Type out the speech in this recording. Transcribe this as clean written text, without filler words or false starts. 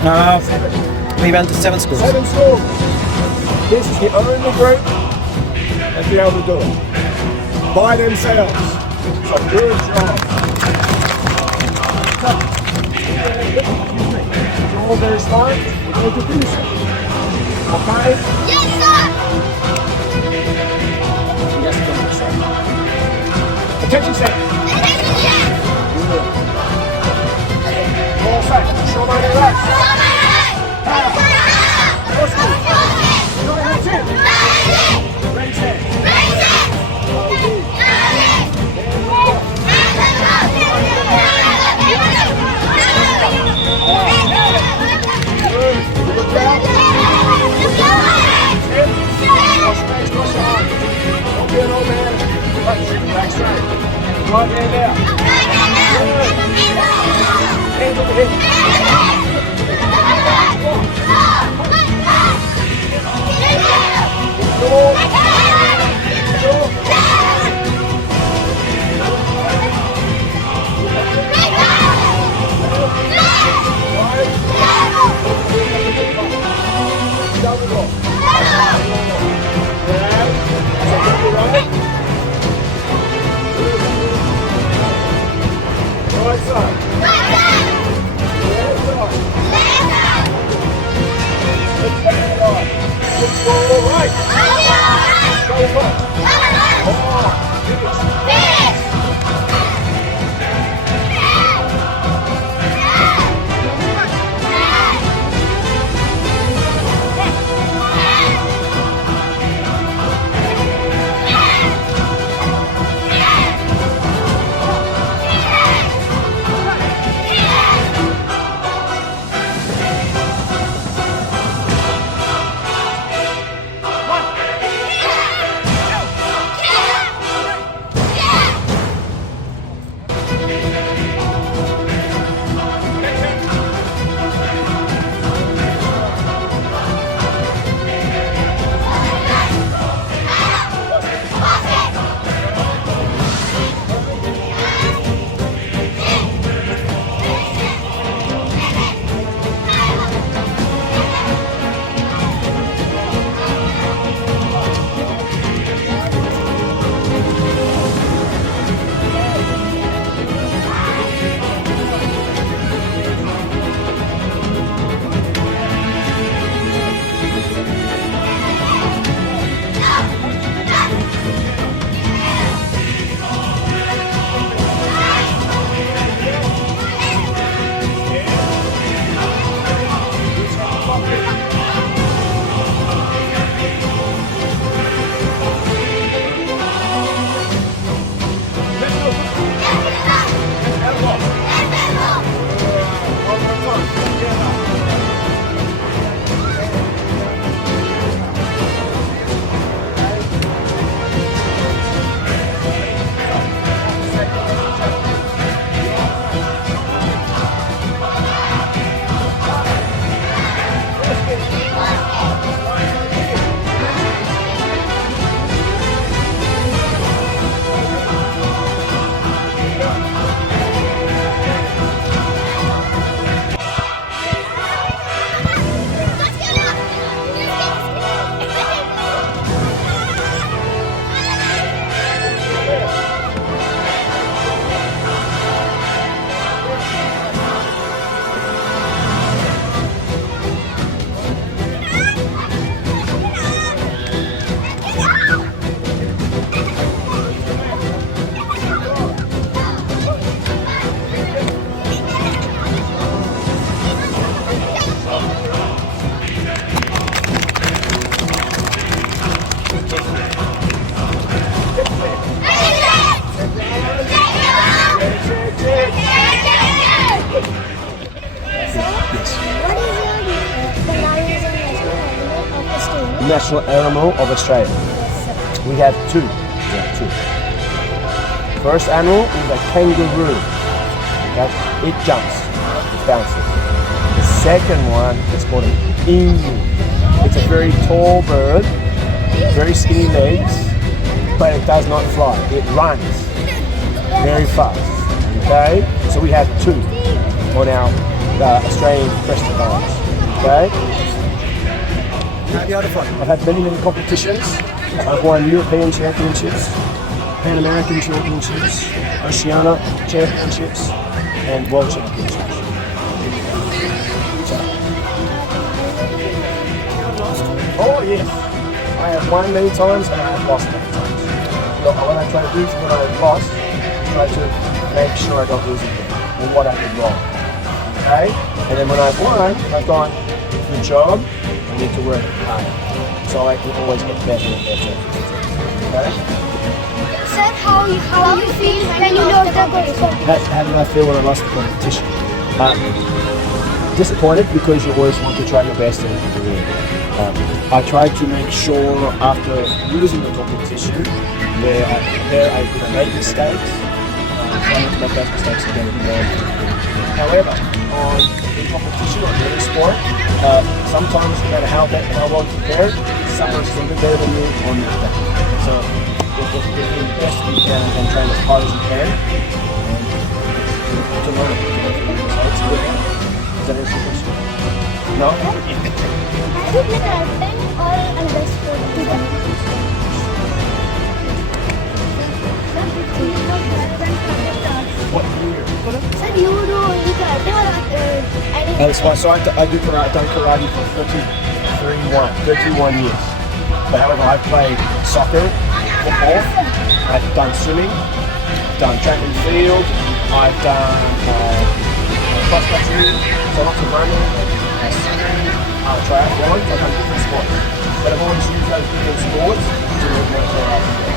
We went to 7 schools. 7 schools. This is the only group that's be able to do it by themselves. So good job. You're all very smart. We're going to finish it. Okay? Yes, sir! Yes, sir. Attention, set. Attention, yes! Good. All set. Show my relax. Right hand out. Hands on the hip. Right side. Left side. Let's go right. Go left. Come on. Finish. National animal of Australia. We have two. First animal is a kangaroo. Okay? It jumps, it bounces. The second one is called an emu. It's a very tall bird, very skinny legs, but it does not fly. It runs very fast. Okay? So we have two on our Australian crested knives. Okay? How fun? I've had many competitions. I've won European championships, Pan American championships, Oceania championships, and world championships. Oh yes, I have won many times and I have lost many times. But what I try to do is when I've lost, try to make sure I don't lose again and what I did wrong. Okay? And then when I've won, I've gone, good job, I need to work harder. So I can always get better and better. Okay? Sir, how you feel when you lost the competition? How did I feel when I lost the competition? Disappointed because you always want to try your best in the career. I tried to make sure after losing the competition where I made mistakes, trying to make those mistakes again and learn. However, in competition or any sport, sometimes no matter how well you prepare, someone's a little bit better than you on your day. So if you do the best you can and train as hard as you can, to learn. So it's good. Is that answer your question? No? Have you played rugby or another sport together? What year? Sir, you do only karate or any? I do karate. I've done karate for 31 years. But however, I've played soccer, football, I've done swimming, I've done track and field, I've done cross country, so lots of running, swimming, triathlon. I've done different sports. But I've always used those different sports to make sure